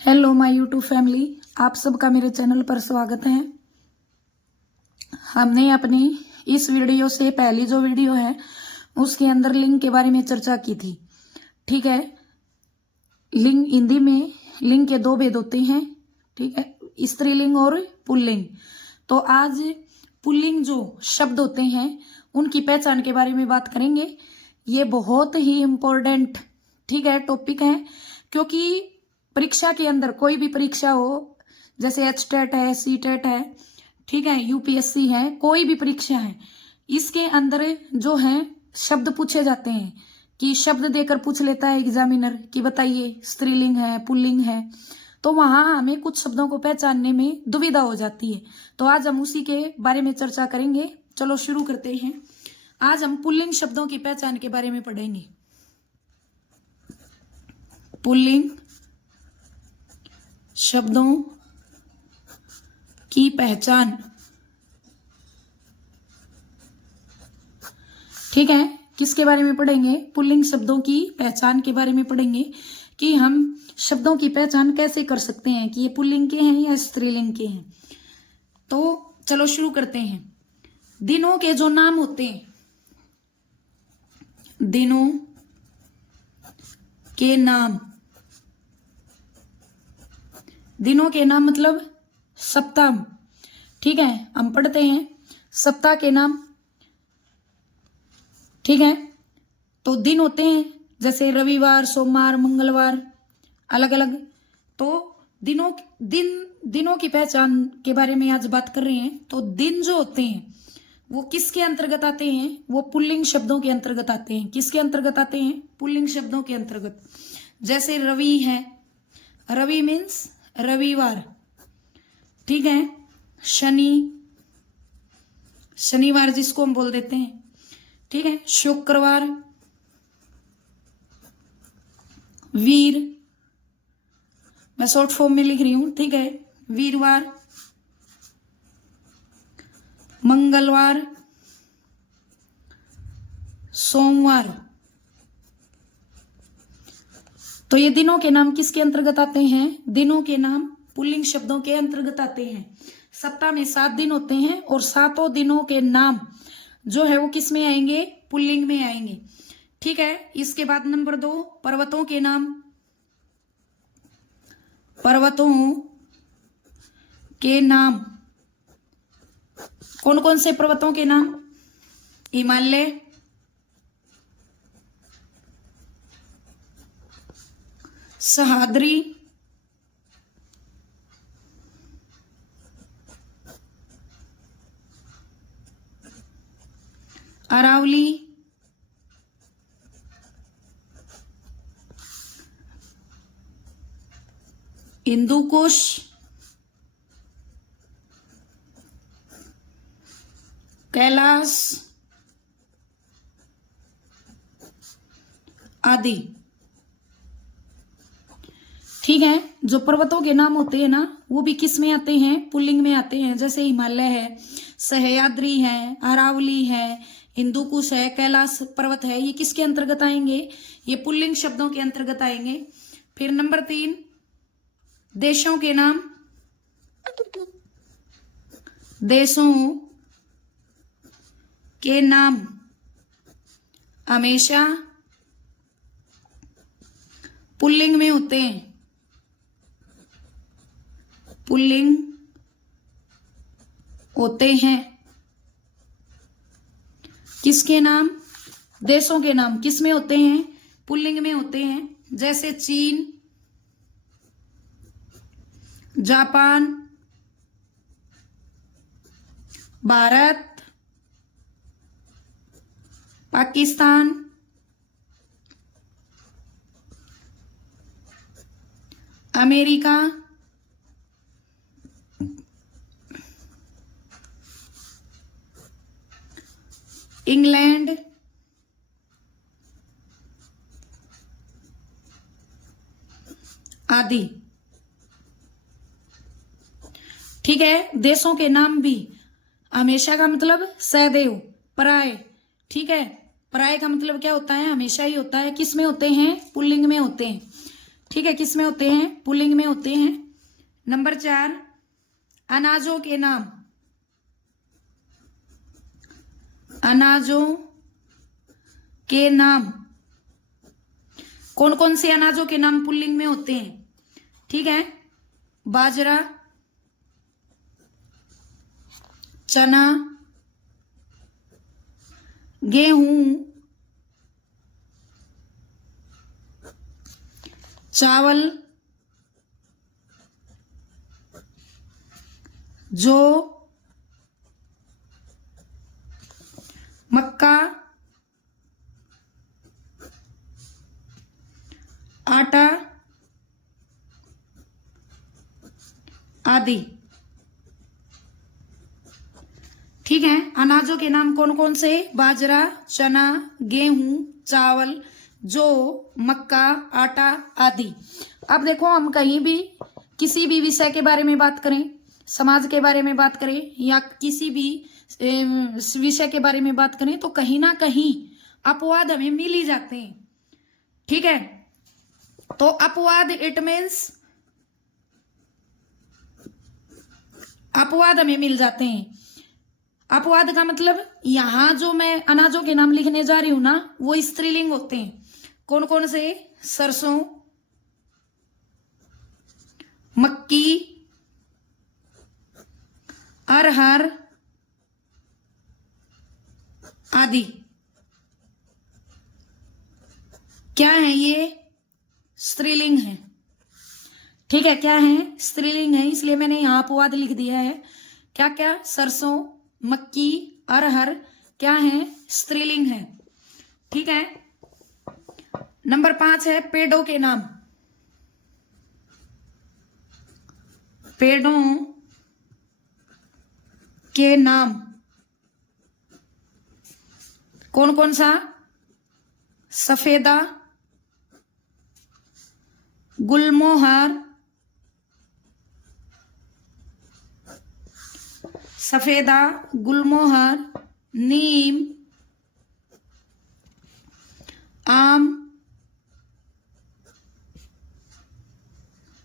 Hello my YouTube family, आप सबका मेरे चैनल पर स्वागत है। हमने अपनी इस वीडियो से पहली जो वीडियो है उसके अंदर लिंग के बारे में चर्चा की थी। ठीक है, लिंग हिंदी में लिंग के दो भेद होते हैं। ठीक है, स्त्रीलिंग और पुल्लिंग। तो आज पुल्लिंग जो शब्द होते हैं उनकी पहचान के बारे में बात करेंगे। ये बहुत ही इम्पोर्टेंट ठीक है टॉपिक है, क्योंकि परीक्षा के अंदर कोई भी परीक्षा हो, जैसे एचटेट है, सीटेट है, ठीक है, यूपीएससी है, कोई भी परीक्षा है, इसके अंदर जो है शब्द पूछे जाते हैं कि शब्द देकर पूछ लेता है एग्जामिनर कि बताइए स्त्रीलिंग है पुल्लिंग है। तो वहां हमें कुछ शब्दों को पहचानने में दुविधा हो जाती है। तो आज हम उसी के बारे में चर्चा करेंगे। चलो शुरू करते हैं। आज हम पुल्लिंग शब्दों की पहचान के बारे में पढ़ेंगे। पुल्लिंग शब्दों की पहचान। ठीक है, किसके बारे में पढ़ेंगे? पुल्लिंग शब्दों की पहचान के बारे में पढ़ेंगे कि हम शब्दों की पहचान कैसे कर सकते हैं कि ये पुल्लिंग के हैं या स्त्रीलिंग के हैं। तो चलो शुरू करते हैं। दिनों के जो नाम होते हैं, दिनों के नाम, दिनों के नाम मतलब सप्ताह। ठीक है, हम पढ़ते हैं सप्ताह के नाम। ठीक है, तो दिन होते हैं जैसे रविवार, सोमवार, मंगलवार, अलग अलग। तो दिनों की पहचान के बारे में आज बात कर रहे हैं। तो दिन जो होते हैं वो किसके अंतर्गत आते हैं? वो पुल्लिंग शब्दों के अंतर्गत आते हैं। किसके अंतर्गत आते हैं? पुल्लिंग शब्दों के अंतर्गत। जैसे रवि है, रवि मीन्स रविवार। ठीक है, शनि, शनिवार जिसको हम बोल देते हैं। ठीक है, शुक्रवार, वीर, मैं शॉर्ट फॉर्म में लिख रही हूं। ठीक है, वीरवार, मंगलवार, सोमवार। तो ये दिनों के नाम किसके अंतर्गत आते हैं? दिनों के नाम पुल्लिंग शब्दों के अंतर्गत आते हैं। सप्ताह में 7 दिन होते हैं और सातों दिनों के नाम जो है वो किस में आएंगे? पुल्लिंग में आएंगे। ठीक है, इसके बाद नंबर 2, पर्वतों के नाम। पर्वतों के नाम, कौन कौन से पर्वतों के नाम? हिमालय, सह्याद्री, अरावली, हिंदुकुश, कैलाश आदि। ठीक है, जो पर्वतों के नाम होते हैं ना वो भी किस में आते हैं? पुल्लिंग में आते हैं। जैसे हिमालय है, सह्याद्री है, अरावली है, हिंदुकुश है, कैलाश पर्वत है, ये किसके अंतर्गत आएंगे? ये पुल्लिंग शब्दों के अंतर्गत आएंगे। फिर नंबर 3, देशों के नाम। देशों के नाम हमेशा पुल्लिंग में होते हैं। पुल्लिंग होते हैं। किसके नाम? देशों के नाम किस में होते हैं? पुल्लिंग में होते हैं। जैसे चीन, Japan, Bharat, Pakistan, America, England, आदि। ठीक है, देशों के नाम भी हमेशा का मतलब सदैव, प्राय। ठीक है, प्राय का मतलब क्या होता है? हमेशा ही होता है। किस में होते हैं? पुल्लिंग में होते हैं। ठीक है, किस में होते हैं? पुल्लिंग में होते हैं। नंबर 4, अनाजों के नाम। अनाजों के नाम, कौन कौन से अनाजों के नाम पुल्लिंग में होते हैं? ठीक है, बाजरा, चना, गेहूं, चावल, जौ, मक्का, आटा आदि। ठीक है, अनाजों के नाम कौन कौन से? बाजरा, चना, गेहूं, चावल, जौ, मक्का, आटा आदि। अब देखो, हम कहीं भी किसी भी विषय के बारे में बात करें, समाज के बारे में बात करें या किसी भी विषय के बारे में बात करें, तो कहीं ना कहीं अपवाद हमें मिल ही जाते हैं। ठीक है, तो अपवाद इट मीन्स अपवाद हमें मिल जाते हैं। अपवाद का मतलब, यहां जो मैं अनाजों के नाम लिखने जा रही हूं ना, वो स्त्रीलिंग होते हैं। कौन कौन से? सरसों, मक्की, अरहर आदि। क्या है ये? स्त्रीलिंग है। ठीक है, क्या है? स्त्रीलिंग है, इसलिए मैंने यहां अपवाद लिख दिया है। क्या क्या? सरसों, मक्की, अरहर क्या है? स्त्रीलिंग है। ठीक है, नंबर 5 है पेड़ों के नाम। पेड़ों के नाम कौन कौन सा? सफेदा, गुलमोहर, सफेदा, गुलमोहर, नीम, आम,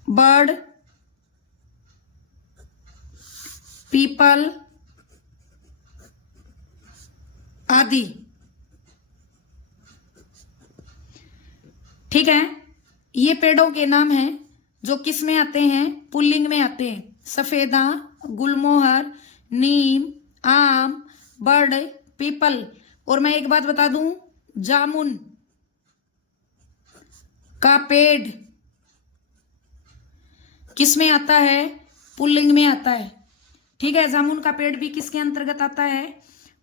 बड़, पीपल आदि। ठीक है, ये पेड़ों के नाम हैं जो किस में आते हैं? पुल्लिंग में आते हैं। सफेदा, गुलमोहर, नीम, आम, बड़, पीपल। और मैं एक बात बता दूं, जामुन का पेड़ किस में आता है? पुल्लिंग में आता है। ठीक है, जामुन का पेड़ भी किसके अंतर्गत आता है?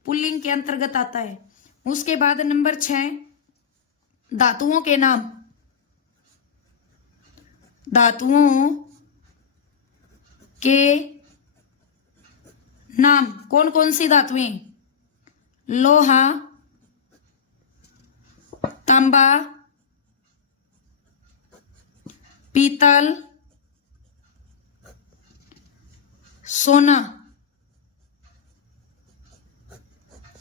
पुल्लिंग के अंतर्गत आता है। उसके बाद नंबर 6, धातुओं के नाम। धातुओं के नाम कौन कौन सी धातुएं? लोहा, तांबा, पीतल, सोना।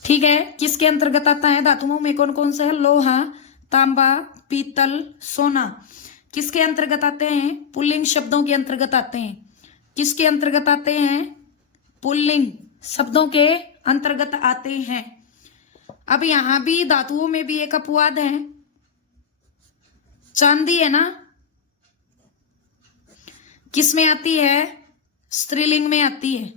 ठीक है, किसके अंतर्गत आता है? धातुओं में कौन कौन से है? लोहा, तांबा, पीतल, सोना। किसके अंतर्गत आते हैं? पुल्लिंग शब्दों के अंतर्गत आते हैं। किसके अंतर्गत आते हैं? पुल्लिंग शब्दों के अंतर्गत आते हैं। अब यहां भी धातुओं में भी एक अपवाद है। चांदी है ना, किस में आती है? स्त्रीलिंग में आती है।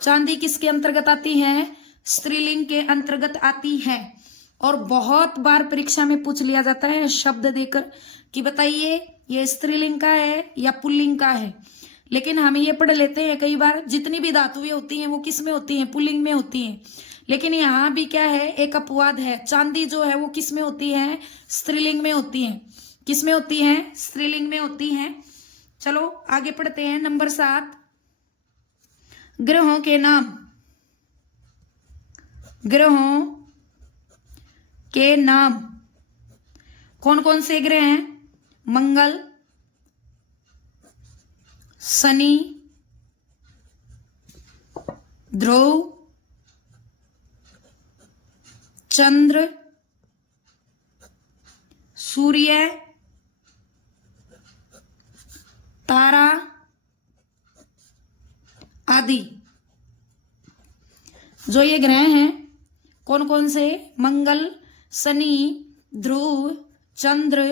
चांदी किसके अंतर्गत आती है? स्त्रीलिंग के अंतर्गत आती है। और बहुत बार परीक्षा में पूछ लिया जाता है शब्द देकर कि बताइए ये स्त्रीलिंग का है या पुल्लिंग का है। लेकिन हम ये पढ़ लेते हैं कई बार, जितनी भी धातुएं होती हैं वो किस में होती हैं? पुल्लिंग में होती हैं। लेकिन यहाँ भी क्या है? एक अपवाद है। चांदी जो है वो किस में होती है? स्त्रीलिंग में होती है। किस में होती है? स्त्रीलिंग में होती है। चलो आगे पढ़ते हैं। नंबर 7, ग्रहों के नाम। ग्रहों के नाम कौन कौन से ग्रह हैं? मंगल, शनि, ध्रुव, चंद्र, सूर्य, तारा आदि। जो ये ग्रह हैं कौन कौन से? मंगल, शनि, ध्रुव, चंद्र,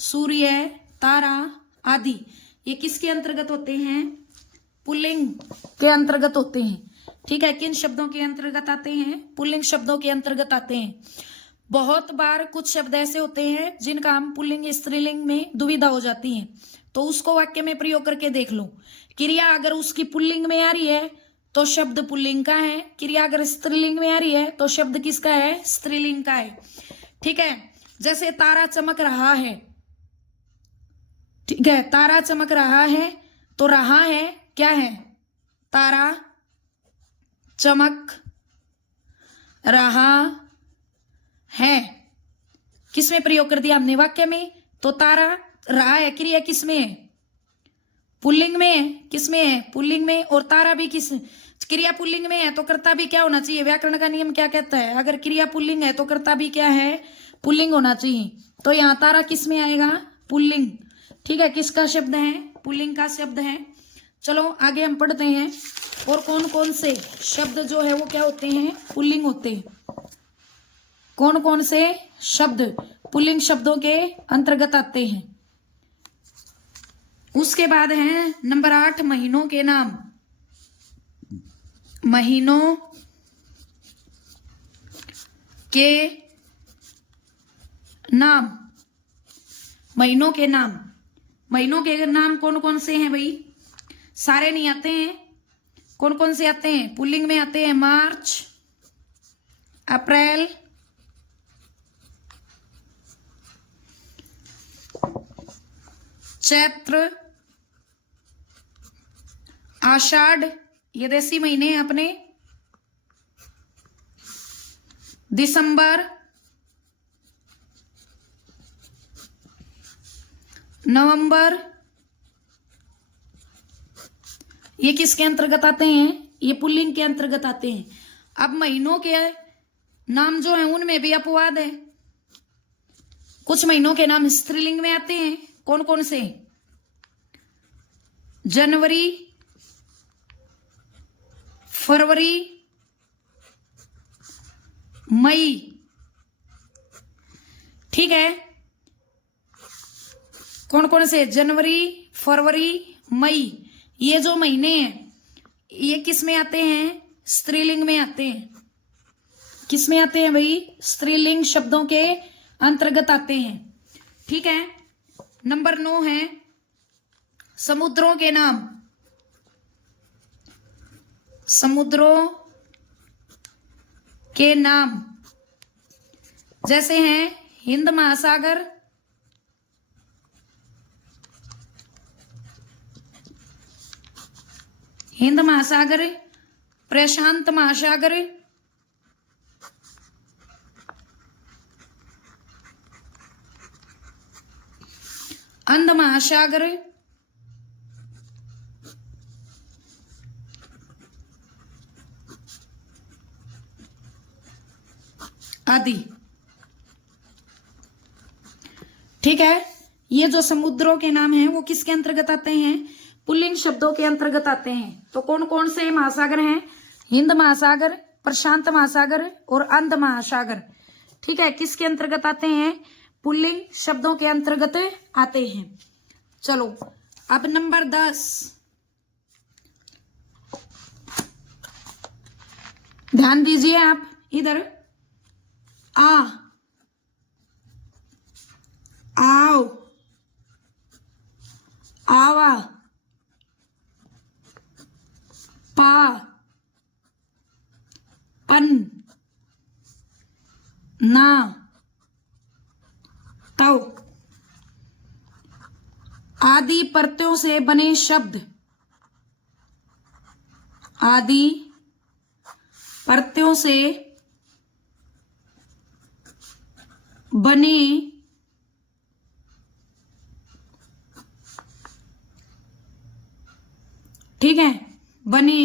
सूर्य, तारा आदि। ये किसके अंतर्गत होते हैं? पुल्लिंग के अंतर्गत होते हैं। ठीक है, किन शब्दों के अंतर्गत आते हैं? पुल्लिंग शब्दों के अंतर्गत आते हैं। बहुत बार कुछ शब्द ऐसे होते हैं जिनका हम पुल्लिंग स्त्रीलिंग में दुविधा हो जाती है, तो उसको वाक्य में प्रयोग करके देख लो। क्रिया अगर उसकी पुल्लिंग में आ रही है तो शब्द पुल्लिंग का है, क्रिया अगर स्त्रीलिंग में आ रही है तो शब्द किसका है? स्त्रीलिंग का है। ठीक है, जैसे तारा चमक रहा है। ठीक है, तारा चमक रहा है तो रहा है क्या है? तारा चमक रहा है। किसमें प्रयोग कर दिया हमने? वाक्य में। तो तारा रहा है, क्रिया किसमें है? पुल्लिंग में है। किसमें है? पुल्लिंग में। और तारा भी किस? क्रिया पुल्लिंग में है तो कर्ता भी क्या होना चाहिए? व्याकरण का नियम क्या कहता है? अगर क्रिया पुल्लिंग है तो कर्ता भी क्या है? पुल्लिंग होना चाहिए। तो यहां तारा किस में आएगा? पुल्लिंग। ठीक है, किसका शब्द है? पुल्लिंग का शब्द है। चलो आगे हम पढ़ते हैं और कौन कौन से शब्द जो है वो क्या होते हैं? पुल्लिंग होते हैं। कौन कौन से शब्द पुल्लिंग शब्दों के अंतर्गत आते हैं? उसके बाद है नंबर 8, महीनों के नाम। महीनों के नाम। महीनों के नाम। महीनों के नाम कौन कौन से हैं भाई? सारे नहीं आते हैं। कौन कौन से आते हैं? पुल्लिंग में आते हैं मार्च, अप्रैल, चैत्र, आषाढ़, ये देसी महीने हैं अपने, दिसंबर, नवंबर, ये किसके अंतर्गत आते हैं? ये पुल्लिंग के अंतर्गत आते हैं। अब महीनों के नाम जो है उनमें भी अपवाद है। कुछ महीनों के नाम स्त्रीलिंग में आते हैं। कौन कौन से? जनवरी, फरवरी, मई। ठीक है, कौन कौन से? जनवरी, फरवरी, मई। ये जो महीने हैं ये किस में आते हैं? स्त्रीलिंग में आते हैं। किस में आते हैं भाई? स्त्रीलिंग शब्दों के अंतर्गत आते हैं। ठीक है, नंबर 9 है समुद्रों के नाम। समुद्रों के नाम जैसे हैं हिंद महासागर, हिंद महासागर, प्रशांत महासागर, अंध महासागर, आदि। ठीक है, ये जो समुद्रों के नाम हैं वो किसके अंतर्गत आते हैं? पुल्लिंग शब्दों के अंतर्गत आते हैं। तो कौन कौन से महासागर हैं? हिंद महासागर, प्रशांत महासागर और अंध महासागर। ठीक है, किसके अंतर्गत आते हैं? पुल्लिंग शब्दों के अंतर्गत आते हैं। चलो अब नंबर 10, ध्यान दीजिए आप इधर। आ, आओ, आवा, पा, पन, ना, तव आदि प्रत्ययों से बने शब्द। आदि प्रत्ययों से बने ठीक है, बने,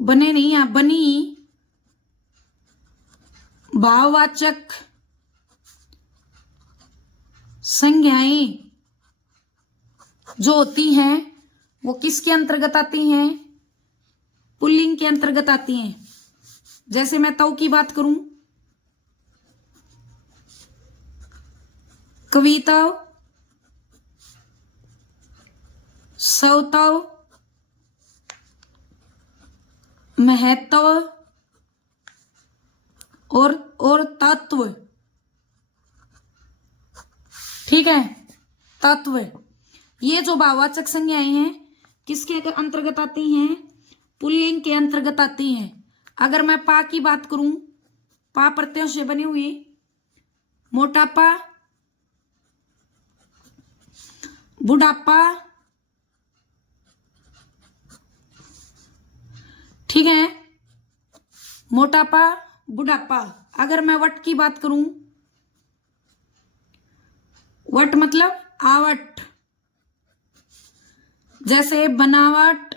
बने नहीं है, बनी भाववाचक संज्ञाएं जो होती हैं वो किसके अंतर्गत आती हैं? पुल्लिंग के अंतर्गत आती हैं। जैसे मैं तव की बात करूं, कवितव, सवतव, महत्व और तत्व। ठीक है, तत्व। ये जो भाववाचक संज्ञाएं हैं किसके अंतर्गत आती हैं? पुल्लिंग के अंतर्गत आती हैं। अगर मैं पा की बात करूं, पा प्रत्ययों से बनी हुई मोटापा, बुढ़ापा, ठीक है, मोटापा, बुढ़ापा। अगर मैं वट की बात करूं, वट मतलब आवट, जैसे बनावट,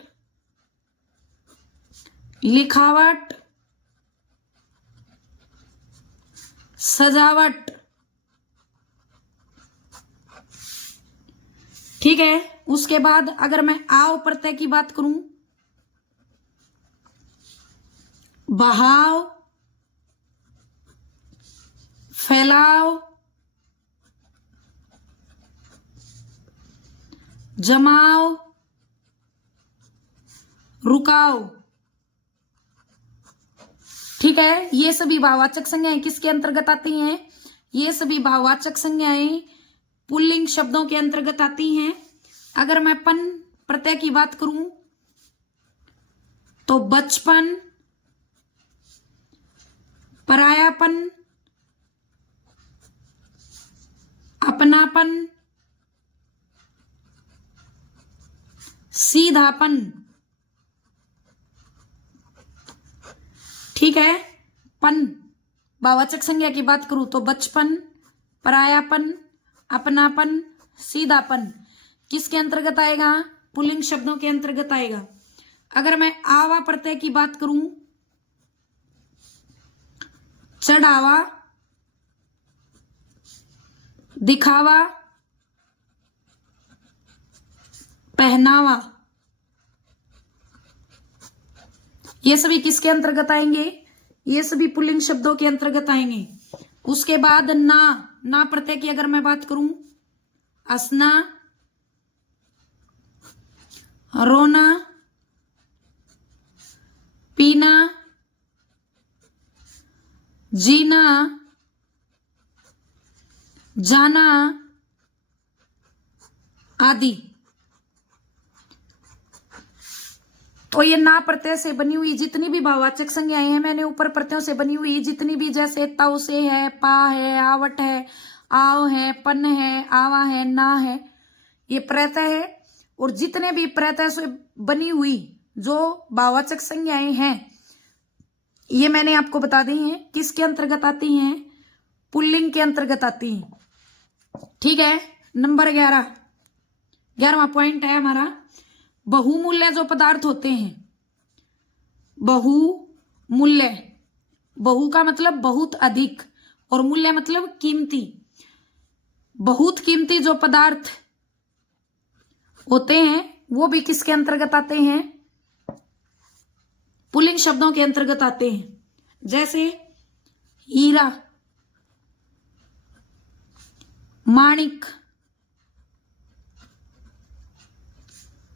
लिखावट, सजावट। ठीक है, उसके बाद अगर मैं आव प्रत्यय की बात करूं, बहाव, फैलाव, जमाव, रुकाव। ठीक है, ये सभी भाववाचक संज्ञाएं किसके अंतर्गत आती हैं? ये सभी भाववाचक संज्ञाएं पुल्लिंग शब्दों के अंतर्गत आती हैं। अगर मैं पन प्रत्यय की बात करूं तो बचपन, परायापन, अपनापन, सीधापन। ठीक है, पन भाववाचक संज्ञा की बात करूं तो बचपन, परायापन, अपनापन, सीधापन किसके अंतर्गत आएगा? पुल्लिंग शब्दों के अंतर्गत आएगा। अगर मैं आवा प्रत्यय की बात करूं, चढ़ावा, दिखावा, पहनावा, ये सभी किसके अंतर्गत आएंगे? ये सभी पुल्लिंग शब्दों के अंतर्गत आएंगे। उसके बाद ना प्रत्यय की अगर मैं बात करूं, हंसना, रोना, पीना, जीना, जाना आदि। तो ये ना प्रत्यय से बनी हुई जितनी भी भाववाचक संज्ञाएं हैं, मैंने ऊपर प्रत्ययों से बनी हुई जितनी भी, जैसे तव से है, पा है, आवट है, आव है, पन है, आवा है, ना है, ये प्रत्यय है। और जितने भी प्रत्यय से बनी हुई जो भाववाचक संज्ञाएं हैं, ये मैंने आपको बता दी हैं किसके अंतर्गत आती हैं? पुल्लिंग के अंतर्गत आती हैं। ठीक है, नंबर 11वां पॉइंट है हमारा, बहुमूल्य जो पदार्थ होते हैं। बहुमूल्य, बहु का मतलब बहुत अधिक और मूल्य मतलब कीमती। बहुत कीमती जो पदार्थ होते हैं वो भी किसके अंतर्गत आते हैं? पुल्लिंग शब्दों के अंतर्गत आते हैं। जैसे हीरा, माणिक,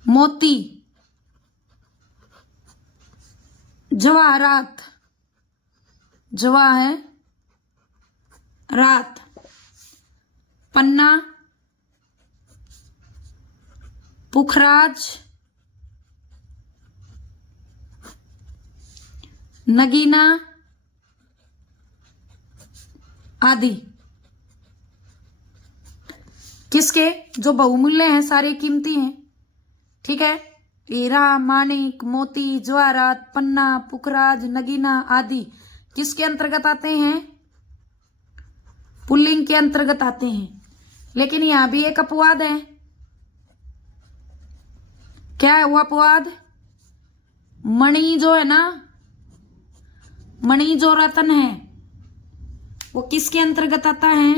मोती, जवाहरात, जवाहरात, पन्ना, पुखराज, नगीना आदि। किसके? जो बहुमूल्य हैं, सारे कीमती हैं। ठीक है, हीरा, माणिक, मोती, जवाहरात, पन्ना, पुखराज, नगीना आदि किसके अंतर्गत आते हैं? पुल्लिंग के अंतर्गत आते हैं। लेकिन यहां भी एक अपवाद है। क्या है वो अपवाद? मणि जो है ना, मणि जो रत्न है वो किसके अंतर्गत आता है?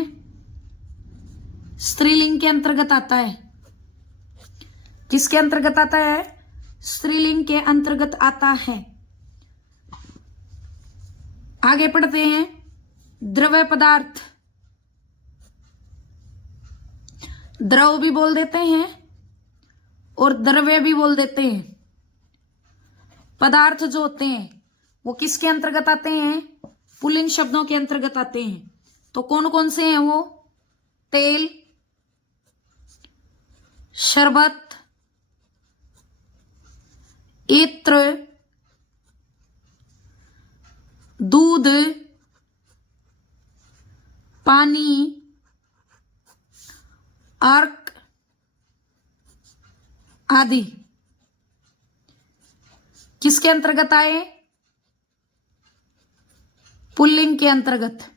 स्त्रीलिंग के अंतर्गत आता है। किसके अंतर्गत आता है? स्त्रीलिंग के अंतर्गत आता है। आगे पढ़ते हैं। द्रव्य पदार्थ, द्रव भी बोल देते हैं और द्रव्य भी बोल देते हैं। पदार्थ जो होते हैं वो किसके अंतर्गत आते हैं? पुल्लिंग शब्दों के अंतर्गत आते हैं। तो कौन कौन से हैं वो? तेल, शरबत, इत्र, दूध, पानी, अर्क आदि किसके अंतर्गत आए? पुल्लिंग के अंतर्गत।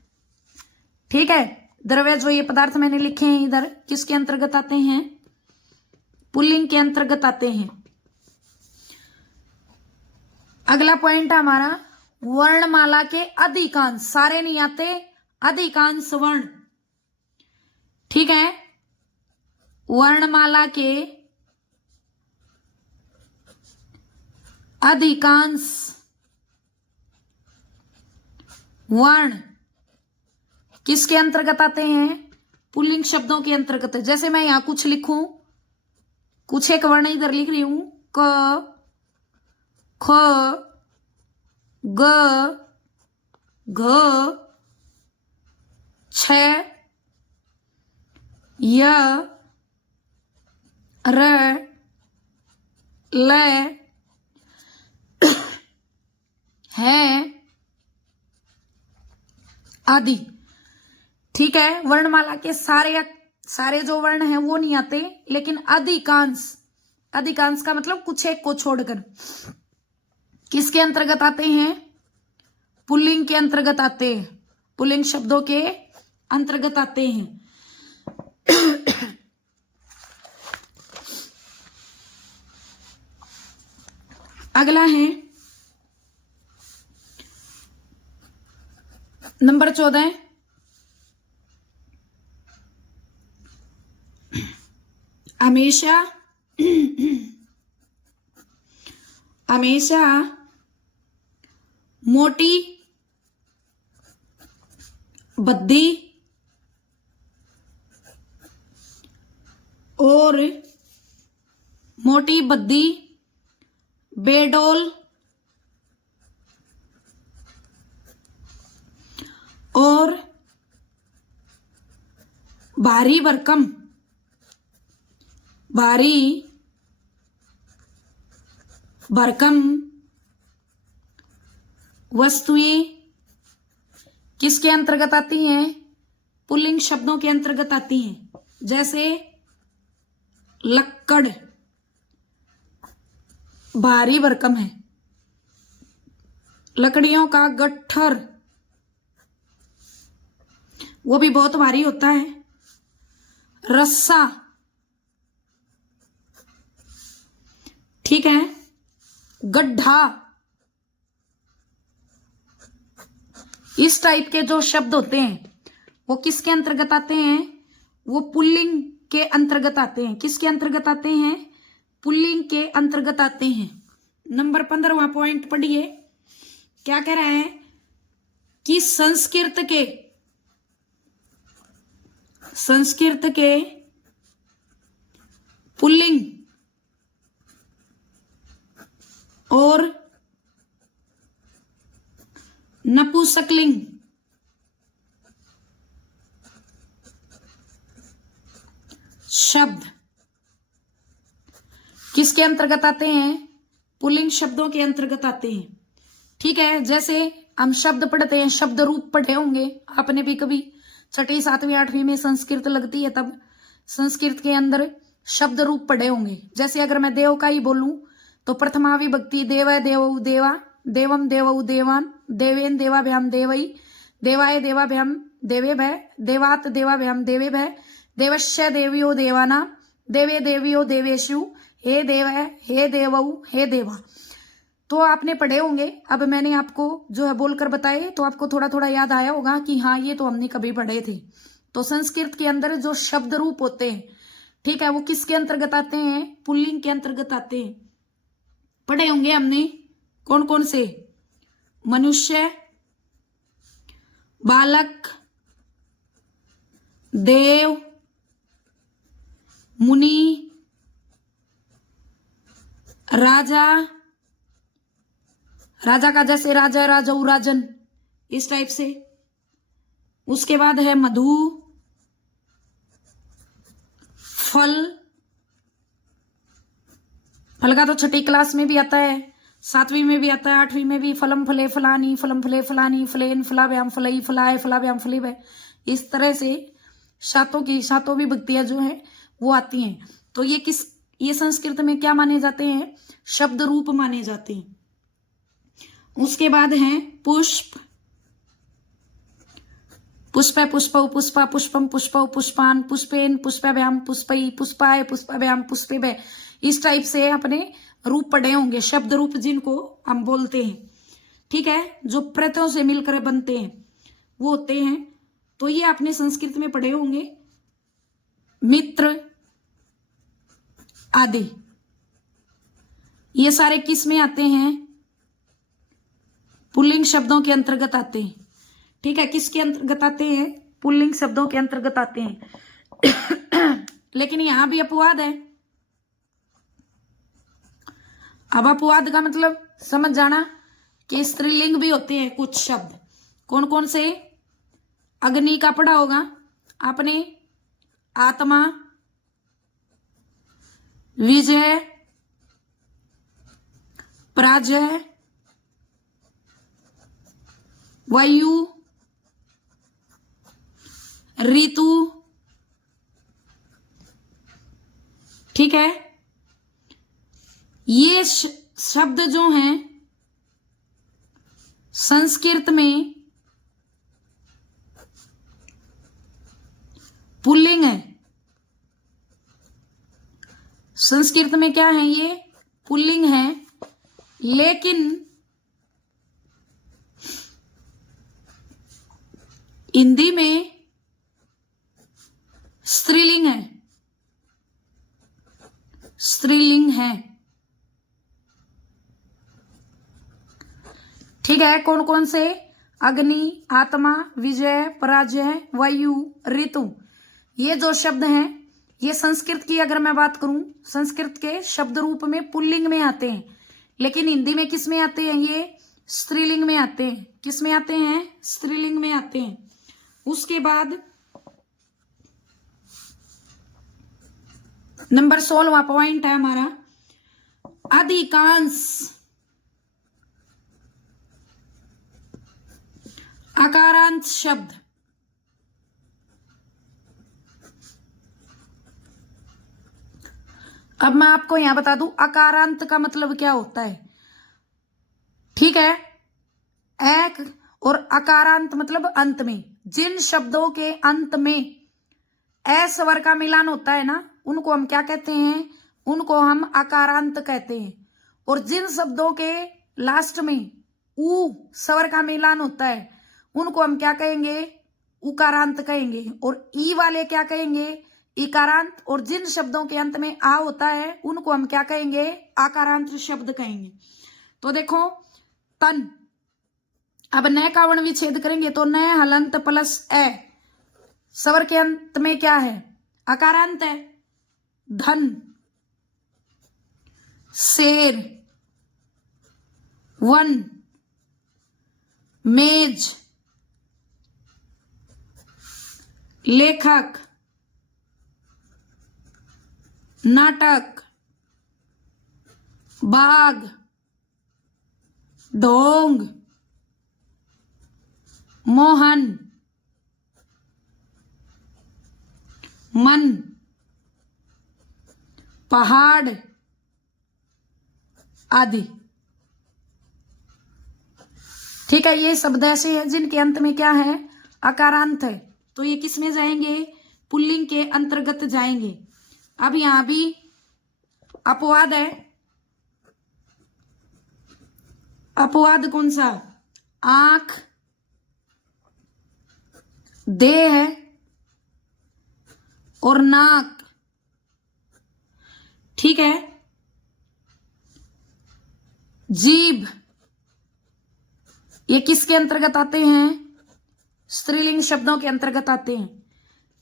ठीक है, द्रव्य जो ये पदार्थ मैंने लिखे हैं इधर किसके अंतर्गत आते हैं? पुल्लिंग के अंतर्गत आते हैं। अगला पॉइंट है हमारा वर्णमाला के अधिकांश, सारे नहीं आते, अधिकांश वर्ण। ठीक है, वर्णमाला के अधिकांश वर्ण किसके अंतर्गत आते हैं? पुल्लिंग शब्दों के अंतर्गत। जैसे मैं यहां कुछ लिखूं, कुछ एक वर्ण इधर लिख रही हूं, क, ख, ग, घ, छ, य, र, ल, है आदि। ठीक है, वर्णमाला के सारे जो वर्ण हैं वो नहीं आते, लेकिन अधिकांश, अधिकांश का मतलब कुछ एक को छोड़कर किसके अंतर्गत आते हैं? पुल्लिंग के अंतर्गत आते हैं, पुल्लिंग शब्दों के अंतर्गत आते हैं। अगला है नंबर 14, हमेशा हमेशा मोटी बद्दी और मोटी बद्दी, बेडोल और भारी भरकम, भारी भरकम वस्तुएं किसके अंतर्गत आती हैं? पुल्लिंग शब्दों के अंतर्गत आती हैं। जैसे लक्कड़ भारी भरकम है, लकड़ियों का गट्ठर वो भी बहुत भारी होता है, रस्सा, ठीक है, गड्ढा, इस टाइप के जो शब्द होते हैं वो किसके अंतर्गत आते हैं? वो पुल्लिंग के अंतर्गत आते हैं। किसके अंतर्गत आते हैं? पुल्लिंग के अंतर्गत आते हैं। नंबर 15वां पॉइंट पढ़िए, क्या कह रहा है कि संस्कृत के पुल्लिंग और नपुंसकलिंग शब्द किसके अंतर्गत आते हैं? पुल्लिंग शब्दों के अंतर्गत आते हैं। ठीक है, जैसे हम शब्द पढ़ते हैं, शब्द रूप पढ़े होंगे आपने भी कभी, छठी 7वीं 8वीं में संस्कृत लगती है तब संस्कृत के अंदर शब्द रूप पढ़े होंगे। जैसे अगर मैं देव का ही बोलूं तो प्रथमा विभक्ति देव देवौ देवा, देवम देवौ देवान, देवेन देवाभ्याम देवई, देवाय देवाभ्याम देवे भय, देवात देवाभ्याम देवे भय, देवश्य देवियो देवाना, देवे देवियो देवेशु, हे देव हे देवौ हे देवा। तो आपने पढ़े होंगे। अब मैंने आपको जो है बोलकर बताए तो आपको थोड़ा थोड़ा याद आया होगा कि हाँ ये तो हमने कभी पढ़े थे। तो संस्कृत के अंदर जो शब्द रूप होते हैं ठीक है, वो किसके अंतर्गत आते हैं? पुल्लिंग के अंतर्गत आते हैं। पढ़े होंगे हमने कौन कौन से? मनुष्य, बालक, देव, मुनि, राजा, राजा का जैसे राजा, राजऊ, राजन, इस टाइप से। उसके बाद है मधु, फल, फल का तो छठी क्लास में भी आता है, 7वीं में भी आता है, 8वीं में भी। फलम फले फलानी, फलम फले फलानी, फलेन फलाभ्याम फलई फलाए फलाभ्याम फलिब। इस तरह से सातों विभक्तियां जो है वो आती हैं। तो ये संस्कृत में क्या माने जाते हैं? शब्द रूप माने जाते हैं। उसके बाद है पुष्प, पुष्पे पुष्पौ पुष्पा पुष्पम पुष्पौ पुष्पान पुष्पेन पुष्पाभ्याम पुष्पई पुष्पाय पुष्पाभ्याम पुष्पेभ्य। इस टाइप से अपने रूप पढ़े होंगे, शब्द रूप जिनको हम बोलते हैं। ठीक है, जो प्रत्ययों से मिलकर बनते हैं वो होते हैं। तो ये आपने संस्कृत में पढ़े होंगे, मित्र आदि। ये सारे किस में आते हैं? पुल्लिंग शब्दों के अंतर्गत आते हैं। ठीक है, किसके अंतर्गत आते हैं? पुल्लिंग शब्दों के अंतर्गत आते हैं। लेकिन यहां भी अपवाद है। अब अपवाद का मतलब समझ जाना कि स्त्रीलिंग भी होते हैं कुछ शब्द। कौन कौन से? अग्नि का पढ़ा होगा आपने, आत्मा, विजय, पराजय, वायु, ऋतु। ठीक है, ये शब्द जो हैं संस्कृत में पुल्लिंग है। संस्कृत में क्या है? ये पुल्लिंग है, लेकिन हिंदी में स्त्रीलिंग है, स्त्रीलिंग है। ठीक है, कौन कौन से? अग्नि, आत्मा, विजय, पराजय, वायु, ऋतु। ये जो शब्द हैं ये संस्कृत की अगर मैं बात करूं, संस्कृत के शब्द रूप में पुल्लिंग में आते हैं, लेकिन हिंदी में किस में आते हैं? ये स्त्रीलिंग में आते हैं। किस में आते हैं? स्त्रीलिंग में आते हैं। उसके बाद नंबर 16वां पॉइंट है हमारा, अधिकांश अकारांत शब्द। अब मैं आपको यहां बता दूं अकारांत का मतलब क्या होता है। ठीक है, एक और अकारांत मतलब अंत में। जिन शब्दों के अंत में ए स्वर का मिलान होता है ना, उनको हम क्या कहते हैं? उनको हम अकारांत कहते हैं। और जिन शब्दों के लास्ट में ऊ स्वर का मिलान होता है उनको हम क्या कहेंगे? उकारांत कहेंगे। और ई वाले क्या कहेंगे? इकारांत। और जिन शब्दों के अंत में आ होता है उनको हम क्या कहेंगे? आकारांत शब्द कहेंगे। तो देखो, तन, अब न का वर्ण विच्छेद करेंगे तो न हलंत प्लस ए, स्वर के अंत में क्या है? अकारांत है। धन, शेर, वन, मेज, लेखक, नाटक, बाघ, ढोंग, मोहन, मन, पहाड़ आदि। ठीक है, ये शब्द ऐसे हैं जिनके अंत में क्या है? अकारांत है। तो ये किस में जाएंगे? पुल्लिंग के अंतर्गत जाएंगे। अब यहां भी अपवाद है। अपवाद कौन सा? आंख, देह और नाक, ठीक है। जीभ, ये किसके अंतर्गत आते हैं? स्त्रीलिंग शब्दों के अंतर्गत आते हैं।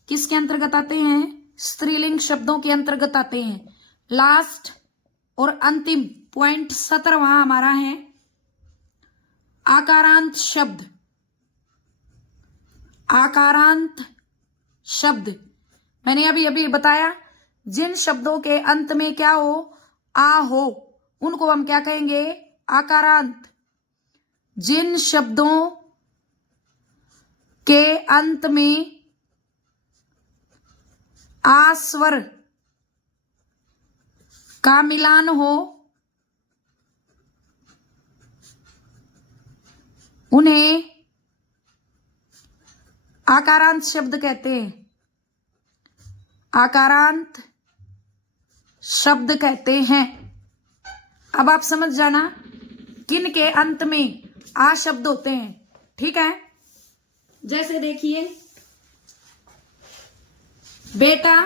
किसके अंतर्गत आते हैं? स्त्रीलिंग शब्दों के अंतर्गत आते हैं। लास्ट और अंतिम पॉइंट 17वां हमारा है आकारांत शब्द। आकारांत शब्द मैंने अभी अभी बताया, जिन शब्दों के अंत में क्या हो? आ हो, उनको हम क्या कहेंगे? आकारांत। जिन शब्दों के अंत में आ स्वर का मिलान हो उन्हें आकारांत शब्द कहते हैं। आकारांत शब्द कहते हैं। अब आप समझ जाना किन के अंत में आ शब्द होते हैं। ठीक है, जैसे देखिए बेटा,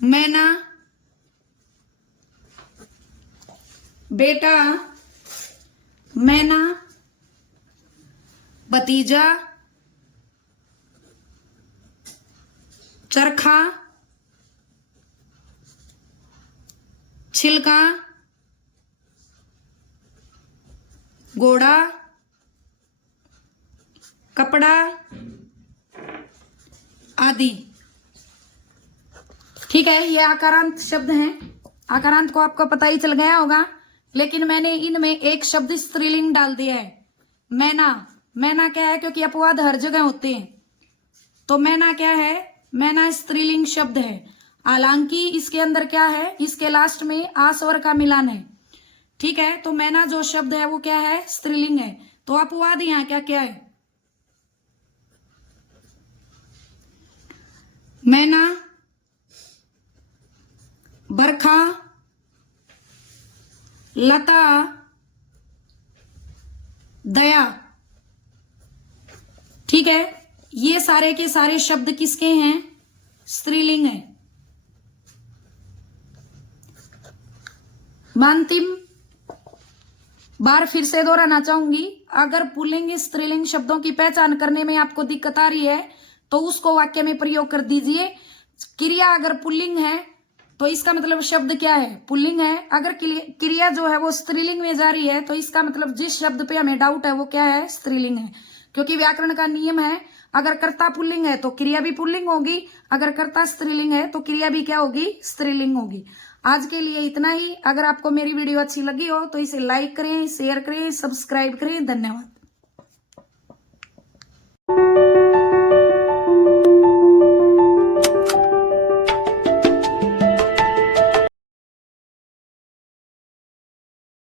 मैना, बेटा, मैना, भतीजा, चरखा, छिलका, घोड़ा, कपड़ा आदि। ठीक है, ये आकारांत शब्द हैं। आकारांत को आपको पता ही चल गया होगा, लेकिन मैंने इनमें एक शब्द स्त्रीलिंग डाल दिया है, मैना। मैना क्या है? क्योंकि अपवाद हर जगह होते हैं, तो मैना क्या है? मैना स्त्रीलिंग शब्द है। हालांकि इसके अंदर क्या है? इसके लास्ट में आ स्वर का मिलान है। ठीक है, तो मैना जो शब्द है वो क्या है? स्त्रीलिंग है। तो अपवाद यहां क्या क्या है? मैना, बरखा, लता, दया। ठीक है, ये सारे के सारे शब्द किसके हैं? स्त्रीलिंग है। अंतिम बार फिर से दोहराना चाहूंगी, अगर पुल्लिंग स्त्रीलिंग शब्दों की पहचान करने में आपको दिक्कत आ रही है तो उसको वाक्य में प्रयोग कर दीजिए। क्रिया अगर पुल्लिंग है तो इसका मतलब शब्द क्या है? पुल्लिंग है। अगर क्रिया जो है वो स्त्रीलिंग में जा रही है तो इसका मतलब जिस शब्द पे हमें डाउट है वो क्या है? स्त्रीलिंग है। क्योंकि व्याकरण का नियम है, अगर कर्ता पुल्लिंग है तो क्रिया भी पुल्लिंग होगी, अगर कर्ता स्त्रीलिंग है तो क्रिया भी क्या होगी? स्त्रीलिंग होगी। आज के लिए इतना ही। अगर आपको मेरी वीडियो अच्छी लगी हो तो इसे लाइक करें, शेयर करें, सब्सक्राइब करें। धन्यवाद।